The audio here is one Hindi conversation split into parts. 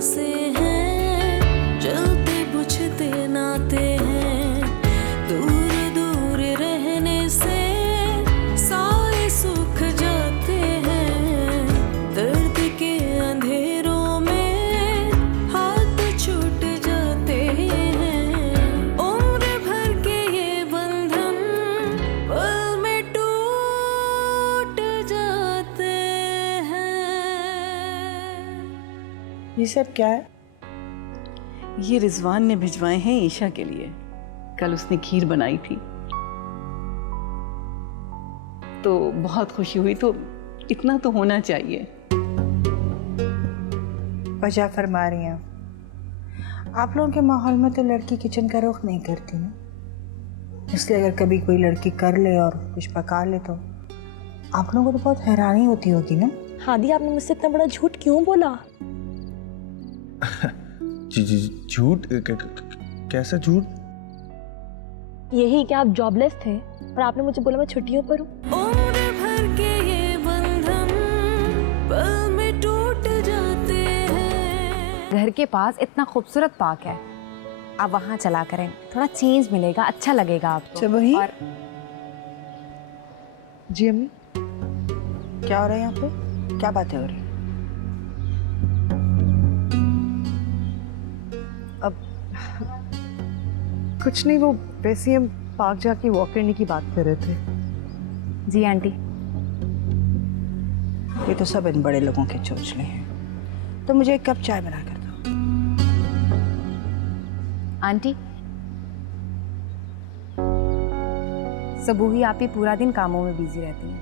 सांसें हैं, जलते बुझते नाते हैं, दूर दूर रहने से साए सूख जाते हैं, दर्द के अंधेरों में हाथ छूट जाते हैं, उम्र भर के ये बंधन पल में टूट जाते हैं। ये सब क्या है? ये रिजवान ने भिजवाए हैं ईशा के लिए। कल उसने खीर बनाई थी तो बहुत खुशी हुई, तो इतना तो होना चाहिए। वजह फरमा रही हैं आप लोगों के माहौल में तो लड़की किचन का रुख नहीं करती ना, इसलिए अगर कभी कोई लड़की कर ले और कुछ पका ले तो आप लोगों को तो बहुत हैरानी होती होगी ना। हादी, आपने मुझसे इतना बड़ा झूठ क्यों बोला? जी जी, झूठ? कैसा झूठ? यही कि आप जॉबलेस थे और आपने मुझे बोला मैं छुट्टियों पर हूँ। उम्र भर के ये बंधन पल में टूट जाते हैं। घर के पास इतना खूबसूरत पार्क है, आप वहाँ चला करें, थोड़ा चेंज मिलेगा, अच्छा लगेगा आपको। अच्छा, वही? और जी अम्मी, क्या हो रहा है यहाँ पे? क्या बातें हो रही? अब कुछ नहीं, वो वैसे ही हम पार्क जाके वॉक करने की बात कर रहे थे। जी आंटी। ये तो सब इन बड़े लोगों के चोचले हैं। तो मुझे एक कप चाय बना कर दो। आंटी, सबूही आप ही पूरा दिन कामों में बिजी रहती हैं,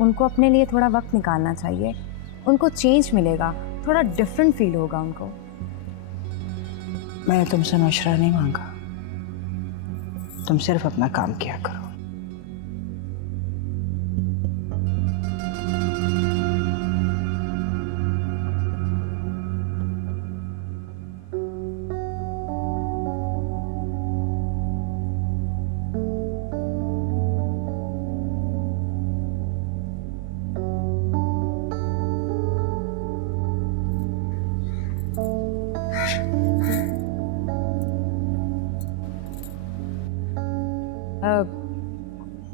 उनको अपने लिए थोड़ा वक्त निकालना चाहिए, उनको चेंज मिलेगा, थोड़ा डिफरेंट फील होगा उनको। मैंने तुमसे मशवरा नहीं मांगा, तुम सिर्फ अपना काम किया करो।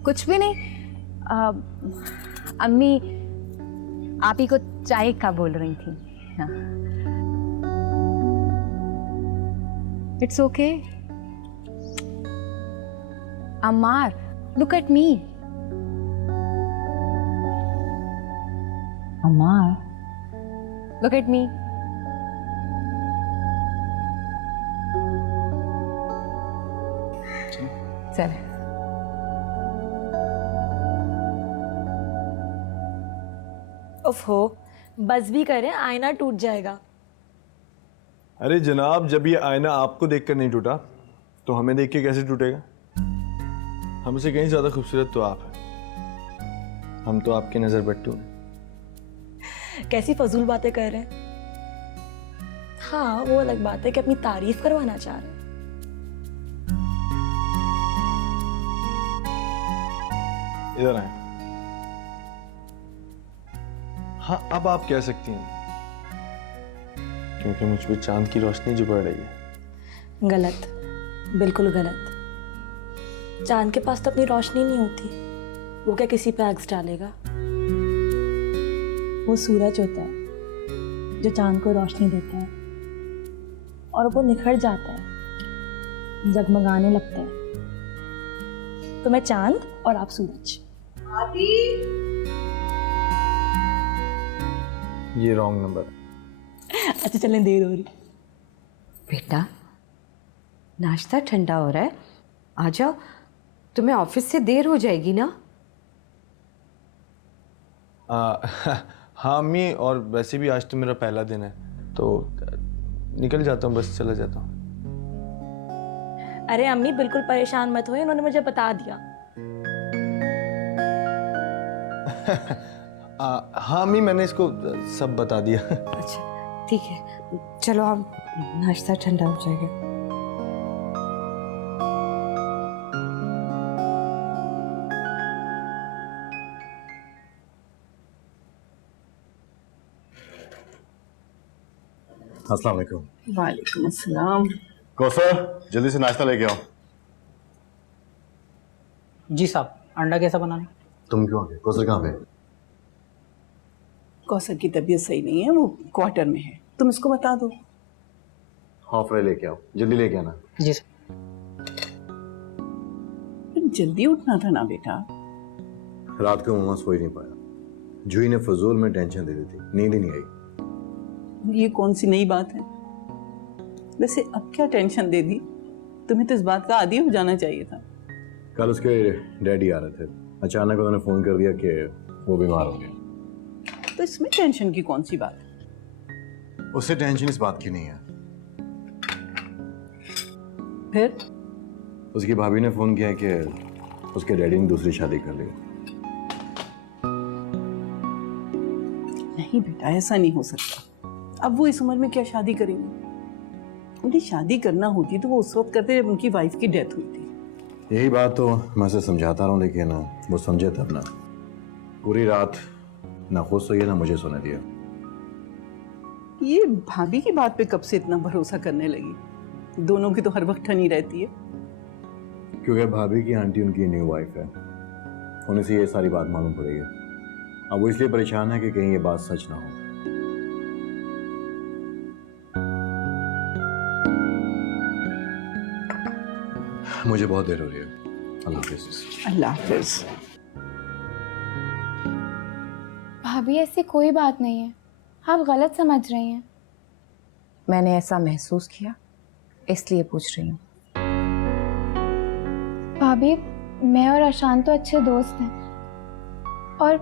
कुछ भी नहीं। अम्मी आप ही को चाय का बोल रही थी। हाँ, it's okay. Ammar, look at me. Ammar, look at me. चल। ओफो, बस भी करें, आईना टूट जाएगा। अरे जनाब, जब ये आईना आपको देखकर नहीं टूटा तो हमें देख के कैसे टूटेगा? हमसे कहीं ज्यादा खूबसूरत तो आप हैं, हम तो आपकी नजर बट्टू हैं। कैसी फजूल बातें कर रहे हैं। हाँ, वो अलग बात है कि अपनी तारीफ करवाना चाह रहे हैं। इधर आए। हाँ, अब आप कह सकती हैं, क्योंकि मुझ पे चांद की रोशनी जो पड़ रही है। गलत, बिल्कुल गलत। चांद के पास तो अपनी रोशनी नहीं होती, वो क्या किसी पे आग डालेगा? वो सूरज होता है जो चांद को रोशनी देता है और वो निखर जाता है, जगमगाने लगता है। तो मैं चांद और आप सूरज। ये रॉन्ग नंबर। अच्छा चलें, देर हो रही। बेटा, नाश्ता ठंडा हो रहा है, आ जाओ, तुम्हें ऑफिस से देर हो जाएगी ना। हाँ अम्मी, और वैसे भी आज तो मेरा पहला दिन है तो निकल जाता हूँ, बस चला जाता हूँ। अरे अम्मी बिल्कुल परेशान मत होइए, उन्होंने मुझे बता दिया। हाँ अम्मी, मैंने इसको सब बता दिया। अच्छा ठीक है, चलो हम, नाश्ता ठंडा हो जाएगा। अस्सलाम वालेकुम। वालेकुम अस्सलाम। कौसर, जल्दी से नाश्ता लेके आओ। जी साहब, अंडा कैसा बनाना? तुम क्यों आ गए? कौसर कहाँ पे? कौसर की तबीयत सही नहीं है, वो क्वार्टर में है, तुम इसको बता दो। हाफ फ्राई लेके आओ, जल्दी लेके आना। जी सर। जल्दी उठना था ना बेटा। रात को मम्मा सो ही नहीं पाया। जूही ने फजूल में टेंशन दे दी थी, नींद ही नहीं आई। ये कौन सी नई बात है? वैसे अब क्या टेंशन दे दी? तुम्हें तो इस बात का आदी हो जाना चाहिए था। कल उसके डैडी आ रहे थे, अचानक उन्होंने फोन कर दिया कि वो बीमार हो गए। तो इसमें टेंशन की कौन सी बात है? उससे टेंशन इस बात की नहीं है। फिर उसकी भाभी ने फोन किया कि उसके डैडी ने दूसरी शादी कर ली। नहीं बेटा, ऐसा नहीं हो सकता। अब वो इस उम्र में क्या शादी करेंगे? उन्हें शादी करना होती तो वो उस वक्त करते जब उनकी वाइफ की डेथ हुई थी। यही बात तो मैं उसे समझाता रहा हूँ, लेकिन वो समझे तब ना। पूरी रात ना खुद सोई ना मुझे सोने दिया। ये भाभी की बात पे कब से इतना भरोसा करने लगी? दोनों की तो हर वक्त ठनी रहती है। क्योंकि भाभी की आंटी उनकी न्यू वाइफ है, उन्हें से ये सारी बात मालूम पड़ेगी। अब वो इसलिए परेशान है कि कहीं ये बात सच ना हो। मुझे बहुत देर हो रही है। अल्लाह हाफिज। अल्लाह हाफिज। भाभी ऐसी कोई बात नहीं है, आप गलत समझ रही हैं। मैंने ऐसा महसूस किया, इसलिए पूछ रही हूँ। भाभी, मैं और अशांत तो अच्छे दोस्त हैं और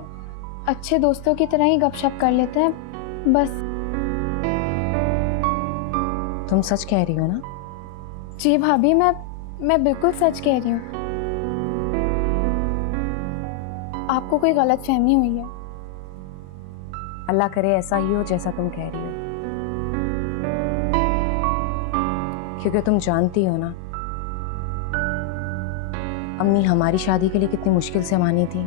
अच्छे दोस्तों की तरह ही गपशप कर लेते हैं, बस। तुम सच कह रही हो ना? जी भाभी, मैं बिल्कुल सच कह रही हूँ। आपको कोई गलतफहमी हुई है। अल्लाह करे ऐसा ही हो जैसा तुम कह रही हो, क्योंकि तुम जानती हो ना, अम्मी हमारी शादी के लिए कितनी मुश्किल से मानी थी,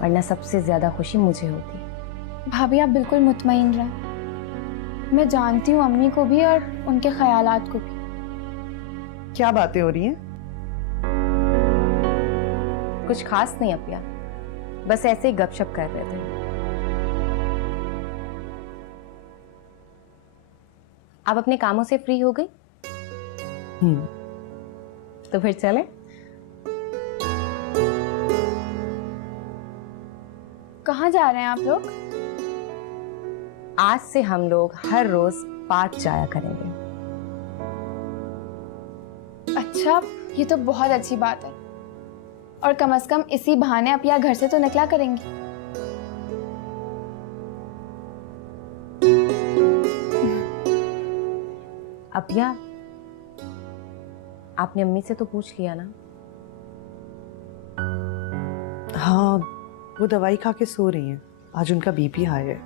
वरना सबसे ज्यादा खुशी मुझे होती। भाभी आप बिल्कुल मुतमईन रहें, मैं जानती हूँ अम्मी को भी और उनके ख्यालात को भी। क्या बातें हो रही हैं? कुछ खास नहीं अपिया, बस ऐसे ही गपशप कर रहे थे। आप अपने कामों से फ्री हो गई? तो फिर चले। कहाँ जा रहे हैं आप लोग? आज से हम लोग हर रोज पार्क जाया करेंगे। अच्छा, ये तो बहुत अच्छी बात है, और कम से कम इसी बहाने अपिया घर से तो निकला करेंगी। अपिया, आपने अम्मी से तो पूछ लिया ना? हाँ, वो दवाई खा के सो रही हैं। आज उनका बीपी हाई है।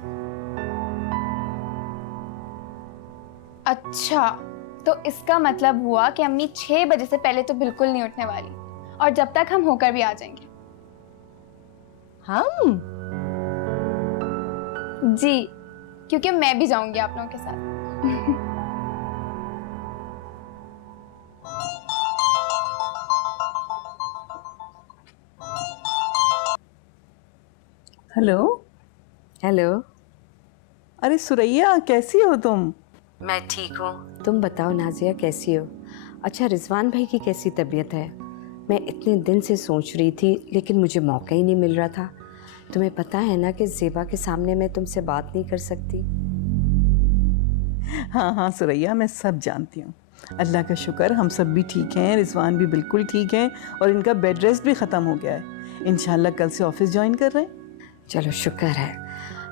अच्छा, तो इसका मतलब हुआ कि अम्मी 6 बजे से पहले तो बिल्कुल नहीं उठने वाली, और जब तक हम होकर भी आ जाएंगे। हम? जी, क्योंकि मैं भी जाऊंगी आप लोगों के साथ। हेलो। हेलो। अरे सुरैया, कैसी हो तुम? मैं ठीक हूँ, तुम बताओ नाजिया कैसी हो? अच्छा, रिजवान भाई की कैसी तबीयत है? मैं इतने दिन से सोच रही थी, लेकिन मुझे मौका ही नहीं मिल रहा था। तुम्हें पता है ना कि ज़ेबा के सामने मैं तुमसे बात नहीं कर सकती। हाँ हाँ सुरैया, मैं सब जानती हूँ। अल्लाह का शुक्र, हम सब भी ठीक हैं, रिजवान भी बिल्कुल ठीक हैं, और इनका बेड रेस्ट भी ख़त्म हो गया है। इंशाल्लाह कल से ऑफिस ज्वाइन कर रहे हैं। चलो शुक्र है।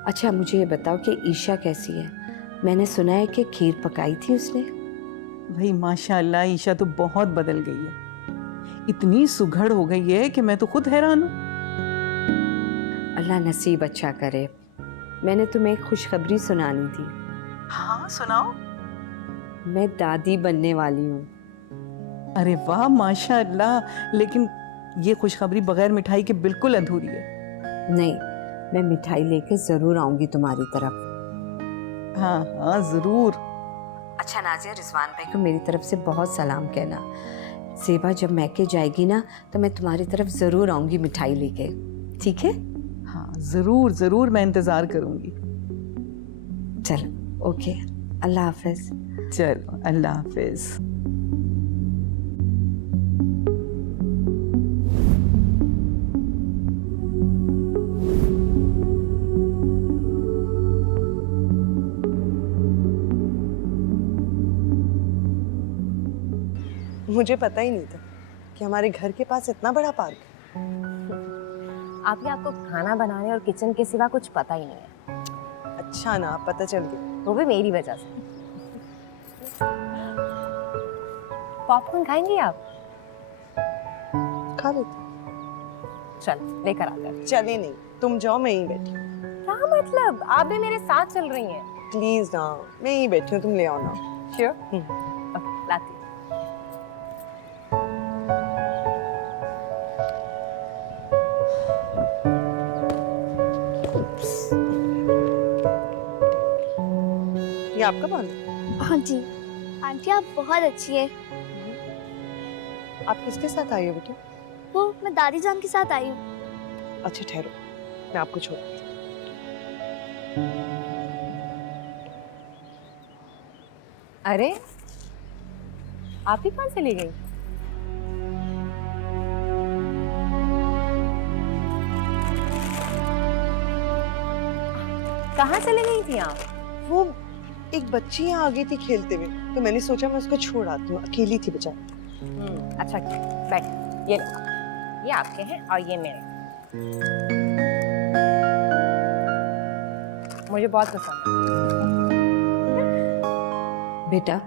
अच्छा, मुझे ये बताओ कि ईशा कैसी है? मैंने सुना है कि खीर pकाई थी उसने। भाई माशाल्लाह, ईशा तो बहुत बदल गई है, इतनी सुघड़ हो गई है कि मैं तो खुद हैरान हूँ। अल्लाह नसीब अच्छा करे। मैंने तुम्हें एक खुशखबरी सुनानी थी। हाँ सुनाओ। मैं दादी बनने वाली हूँ। अरे वाह माशाल्लाह, लेकिन ये खुशखबरी बगैर मिठाई के बिल्कुल अधूरी है। नहीं, मैं मिठाई लेके ज़रूर आऊँगी तुम्हारी तरफ। हाँ हाँ ज़रूर। अच्छा नाजिया, रिजवान भाई को मेरी तरफ से बहुत सलाम कहना। सेबा जब मैके जाएगी ना तो मैं तुम्हारी तरफ ज़रूर आऊँगी मिठाई लेके, ठीक है? हाँ ज़रूर ज़रूर, मैं इंतज़ार करूँगी। चलो ओके, अल्लाह हाफिज़। चलो अल्लाह हाफिज़। मुझे पता ही नहीं था कि हमारे घर के पास इतना बड़ा पार्क है। आपको खाना बनाने और किचन के सिवा कुछ पता ही नहीं है, अच्छा ना, पता चल गया। वो भी मेरी वजह से। पॉपकॉर्न खाएंगी आप? खा लेते। चल लेकर आते हैं। चले नहीं, तुम जाओ, मैं यहीं बैठी। क्या मतलब, आप भी मेरे साथ चल रही हैं? प्लीज ना, मैं यहीं बैठी हूँ, तुम ले आओ ना। श्योर? ओके, लाती हूँ। ये आपका बाल है? हाँ जी आंटी, आप बहुत अच्छी है। आप किसके साथ आई हो बेटा? वो मैं दादी जान के साथ आई हूँ। अच्छा ठहरो, मैं आपको छोड़ देती हूँ। अरे आप ही कहाँ चली गई? कहाँ चली गई थी आप? वो एक बच्ची यहाँ आ गई थी खेलते हुए, तो मैंने सोचा मैं उसको छोड़ आती हूँ, अकेली थी बेचारी। अच्छा किया, बैठ। ये लो, ये आपके हैं और ये मेरे। मुझे बहुत पसंद है। बेटा,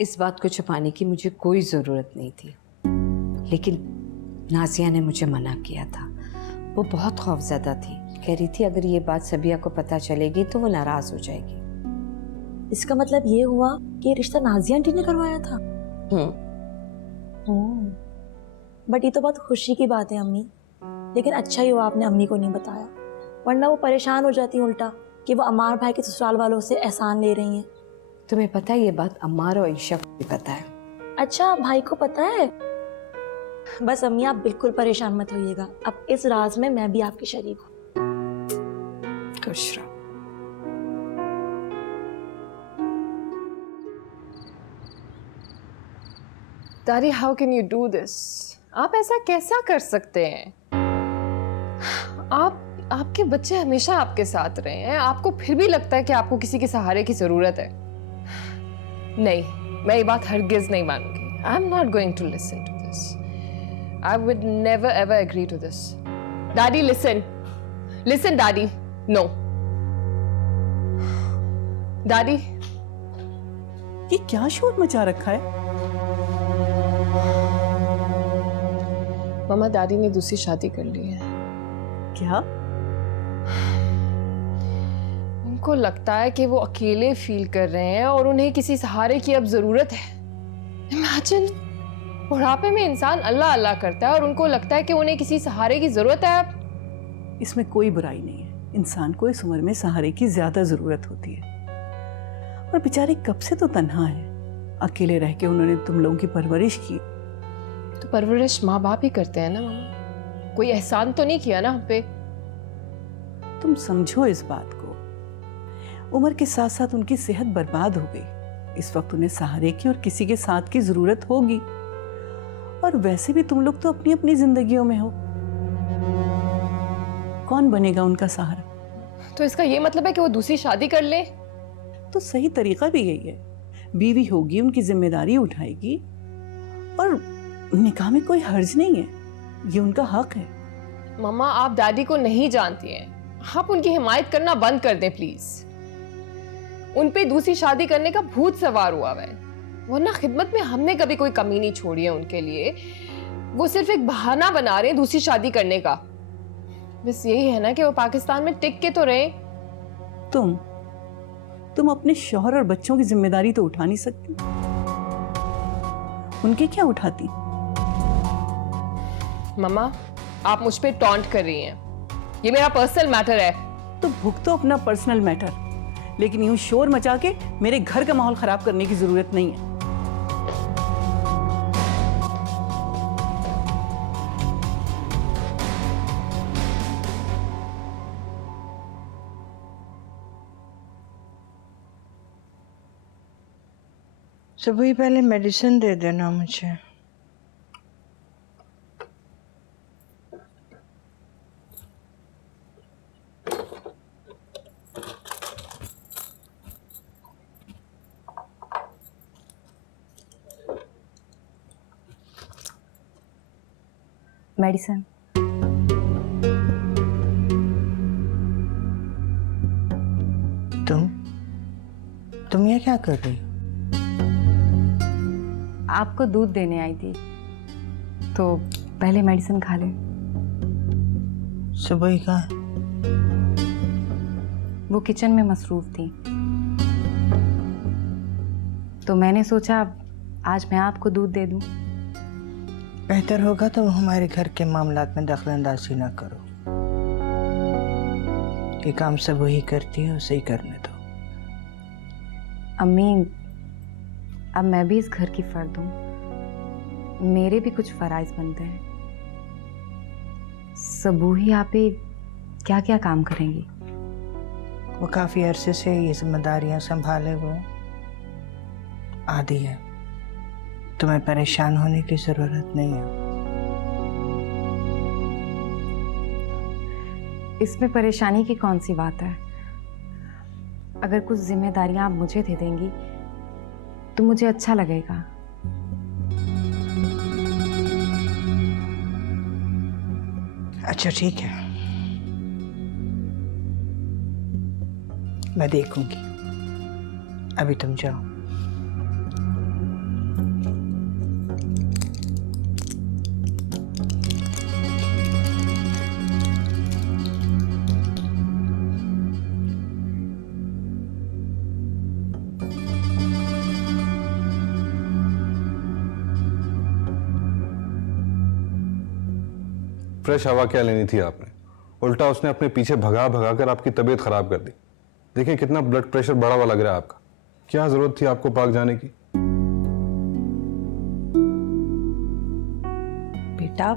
इस बात को छुपाने की मुझे कोई ज़रूरत नहीं थी, लेकिन नाजिया ने मुझे मना किया था। वो बहुत खौफज़दा थी, कह रही थी अगर ये बात सबिया को पता चलेगी तो वो नाराज़ हो जाएगी। इसका मतलब ये हुआ कि ये रिश्ता नाजिया आंटी ने करवाया था। बट ये तो बहुत खुशी की बात है अम्मी, लेकिन अच्छा ही हुआ आपने अम्मी को नहीं बताया, वरना वो परेशान हो जाती उल्टा कि वो अम्मार भाई के ससुराल वालों से एहसान ले रही हैं। तुम्हें पता है ये बात अम्मार और ईशा को भी पता है। अच्छा, भाई को पता है? बस अम्मी आप बिल्कुल परेशान मत होइएगा, अब इस राज में मैं भी आपकी शरीक हूँ। खुश रहो। दादी, how can you do this? आप ऐसा कैसा कर सकते हैं? आपके बच्चे हमेशा आपके साथ रहे हैं, आपको फिर भी लगता है कि आपको किसी के सहारे की जरूरत है? नहीं, मैं ये बात हरगिज नहीं मानूंगी। I am not going to listen to this. I would never ever agree to this. Daddy listen, listen daddy, no daddy. ये क्या शोर मचा रखा है? मामा, डैडी ने दूसरी शादी कर ली है। क्या? उनको लगता है कि वो अकेले फील कर रहे हैं और उन्हें किसी सहारे की अब जरूरत है। इमेजिन, बुढ़ापे में इंसान अल्लाह अल्लाह करता है और उनको लगता है कि उन्हें किसी सहारे की जरूरत है अब। इसमें कोई बुराई नहीं है, इंसान को इस उम्र में सहारे की ज्यादा जरूरत होती है। और बेचारे कब से तो तन्हा है, अकेले रह के उन्होंने तुम लोगों की परवरिश की। तो परवरिश माँ बाप ही करते हैं ना मामा, कोई एहसान तो नहीं किया ना हम पे। तुम समझो इस बात को, उम्र के साथ साथ उनकी सेहत बर्बाद हो गई। इस वक्त उन्हें सहारे की और किसी के साथ की जरूरत होगी। और वैसे भी तुम लोग तो अपनी अपनी जिंदगियों में हो, कौन बनेगा उनका सहारा? तो इसका ये मतलब है कि वो दूसरी शादी कर ले? तो सही तरीका भी यही है, बीवी होगी, उनकी जिम्मेदारी उठाएगी, और निकाह में कोई हर्ज नहीं है, ये उनका हक है। मामा, आप डैडी को नहीं जानती हैं, आप उनकी हिमायत करना बंद कर दें प्लीज। उन पे दूसरी शादी करने का भूत सवार हुआ है, वरना खिदमत में हमने कभी कोई कमी नहीं छोड़ी है उनके लिए। वो सिर्फ एक बहाना बना रहे हैं दूसरी शादी करने का। बस यही है ना कि वो पाकिस्तान में टिक के तो रहे। तुम अपने शौहर और बच्चों की जिम्मेदारी तो उठा नहीं सकती, उनकी क्या उठाती? मम्मा, आप मुझ पे टॉन्ट कर रही हैं, ये मेरा पर्सनल मैटर है। तो भुगतो अपना पर्सनल मैटर, लेकिन यूं शोर मचा के मेरे घर का माहौल खराब करने की जरूरत नहीं है। सुबह ही पहले मेडिसिन दे देना मुझे। मेडिसिन। तुम ये क्या कर रही हो? आपको दूध देने आई थी, तो पहले मेडिसिन खा ले। सुबह ही का वो किचन में मसरूफ थी, तो मैंने सोचा आज मैं आपको दूध दे दूं। बेहतर होगा तुम हमारे घर के मामलात में दखलंदाजी ना करो। ये काम सब वही करती है, उसे ही करने दो। अम्मी, अब मैं भी इस घर की फर्द हूँ, मेरे भी कुछ फराइज बनते हैं। सबूही आप ही क्या क्या काम करेंगी? वो काफी अरसे से ये जिम्मेदारियां संभाले हुए आदी है, तुम्हें परेशान होने की जरूरत नहीं है। इसमें परेशानी की कौन सी बात है? अगर कुछ जिम्मेदारियां आप मुझे दे देंगी तो मुझे अच्छा लगेगा। अच्छा ठीक है, मैं देखूंगी। अभी तुम जाओ। फ्रेश हवा क्या लेनी थी आपने? उल्टा उसने अपने पीछे भगा भगा कर आपकी तबीयत खराब कर दी। देखिए कितना ब्लड प्रेशर बढ़ा हुआ लग रहा है आपका। क्या जरूरत थी आपको पार्क जाने की? बेटा,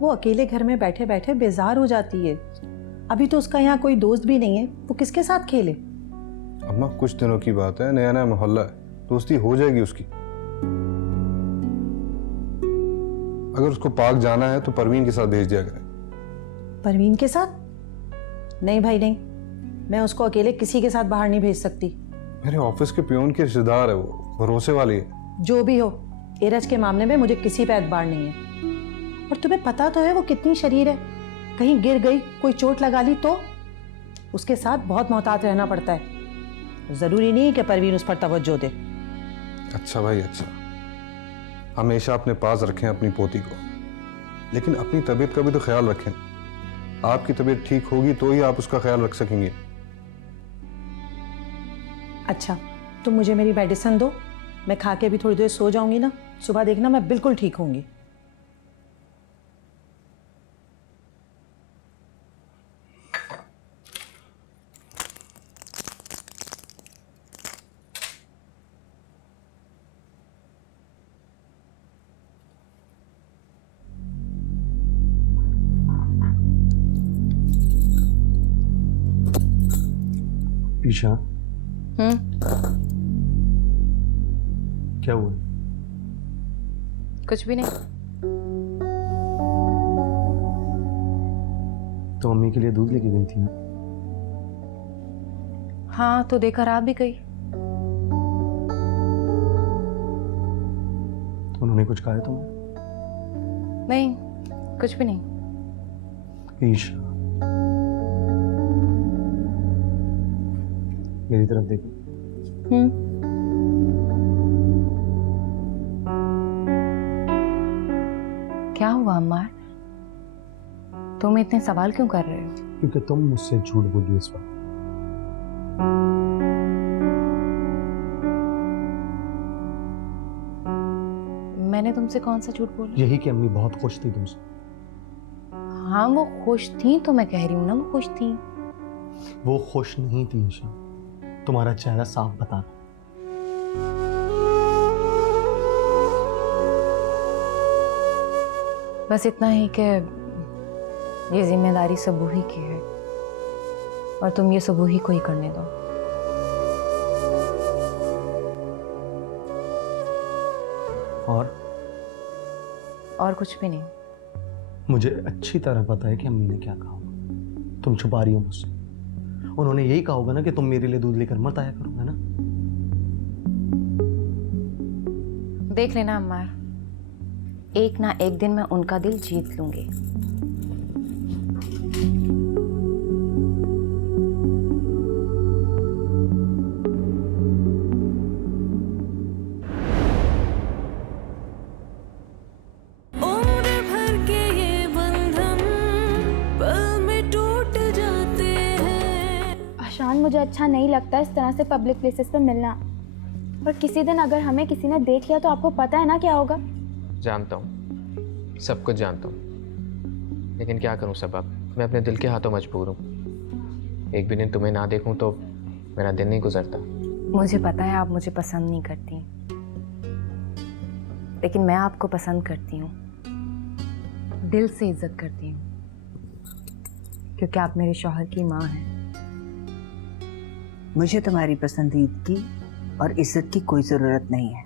वो अकेले घर में बैठे बैठे बेजार हो जाती है। अभी तो उसका यहाँ कोई दोस्त भी नहीं है, वो किसके साथ खेले? अम्मा कुछ दिनों की बात है, नया नया मोहल्ला है, दोस्ती हो जाएगी उसकी। अगर उसको पार्क जाना है तो परवीन के साथ भेज दिया करें। परवीन के साथ? नहीं भाई नहीं, मैं उसको अकेले किसी के साथ बाहर नहीं भेज सकती। मेरे ऑफिस के पियोन के रिश्तेदार है, वो भरोसे वाली है। जो भी हो, एरज के मामले में मुझे किसी पे एतबार नहीं है। और तुम्हें पता तो है वो कितनी शरीर है, कहीं गिर गई, कोई चोट लगा ली तो उसके साथ बहुत मोहतात रहना पड़ता है। जरूरी नहीं कि परवीन उस पर तवज्जो दे। अच्छा भाई अच्छा, हमेशा अपने पास रखें अपनी पोती को, लेकिन अपनी तबीयत का भी तो ख्याल रखें। आपकी तबीयत ठीक होगी तो ही आप उसका ख्याल रख सकेंगे। अच्छा, तुम मुझे मेरी मेडिसिन दो, मैं खा के भी थोड़ी देर सो जाऊंगी ना, सुबह देखना मैं बिल्कुल ठीक होंगी। ईशा, क्या हुआ? कुछ भी नहीं। तो मम्मी के लिए दूध लेके गई थी ना? हाँ, तो देकर आ भी गई। तो उन्होंने कुछ कहा है तुम्हें? नहीं, कुछ भी नहीं। ईशा, मेरी तरफ देखो। क्या हुआ अम्मा? तुम इतने सवाल क्यों कर रहे हो? क्योंकि तुम मुझसे झूठ बोली इस वक्त। मैंने तुमसे कौन सा झूठ बोला? यही कि अम्मी बहुत खुश थी तुमसे। हाँ, वो खुश थी तो मैं कह रही हूँ ना, वो खुश थी। वो खुश नहीं थी ईशा, तुम्हारा चेहरा साफ बताता। बस इतना ही कि ये जिम्मेदारी सबू ही की है और तुम ये सबू ही को ही करने दो। और कुछ भी नहीं। मुझे अच्छी तरह पता है कि अम्मी ने क्या कहा होगा। तुम छुपा रही हो मुझसे। उन्होंने यही कहा होगा ना कि तुम मेरे लिए दूध लेकर मत आया करो, है ना? देख लेना अम्मार, एक ना एक दिन मैं उनका दिल जीत लूंगी। उम्र भर के ये बंधन पल में टूट जाते हैं। आशान, मुझे अच्छा नहीं लगता इस तरह से पब्लिक प्लेसेस पे मिलना। पर किसी दिन अगर हमें किसी ने देख लिया तो आपको पता है ना क्या होगा। जानता हूँ, सब कुछ जानता हूँ, लेकिन क्या करूँ सबब, मैं अपने दिल के हाथों मजबूर हूँ। एक भी दिन तुम्हें ना देखूँ तो मेरा दिन नहीं गुजरता। मुझे पता है आप मुझे पसंद नहीं करती, लेकिन मैं आपको पसंद करती हूँ, दिल से इज्जत करती हूँ, क्योंकि आप मेरे शौहर की माँ हैं। मुझे तुम्हारी पसंदीदगी और इज्जत की कोई ज़रूरत नहीं है।